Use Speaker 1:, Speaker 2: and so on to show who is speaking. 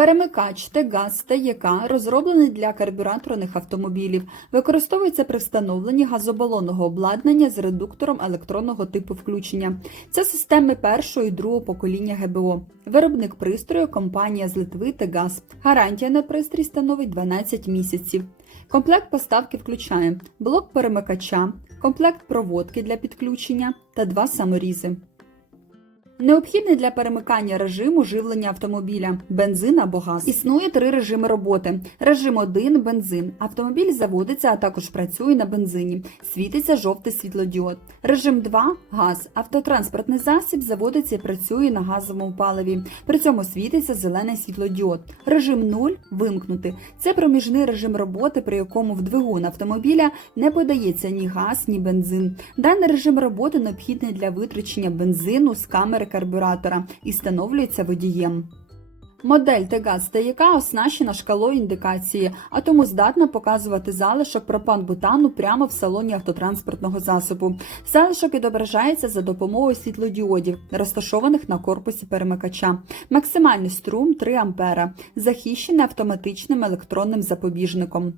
Speaker 1: Перемикач Т-газ ТЄК розроблений для карбюраторних автомобілів, використовується при встановленні газобалонного обладнання з редуктором електронного типу включення. Це системи першого і другого покоління ГБО. Виробник пристрою компанія з Литви Т-газ. Гарантія на пристрій становить 12 місяців. Комплект поставки включає блок перемикача, комплект проводки для підключення та два саморізи. Необхідний для перемикання режиму живлення автомобіля бензин або газ. Існує три режими роботи. Режим 1 – бензин. Автомобіль заводиться, а також працює на бензині. Світиться жовтий світлодіод. Режим 2 – газ. Автотранспортний засіб заводиться і працює на газовому паливі. При цьому світиться зелений світлодіод. Режим 0 – вимкнути. Це проміжний режим роботи, при якому в двигун автомобіля не подається ні газ, ні бензин. Даний режим роботи необхідний для витрачення бензину з камери карбюратора і встановлюється водієм. Модель Тегаз ТЯК оснащена шкалою індикації, а тому здатна показувати залишок пропан-бутану прямо в салоні автотранспортного засобу. Залишок відображається за допомогою світлодіодів, розташованих на корпусі перемикача. Максимальний струм 3 А, захищений автоматичним електронним запобіжником.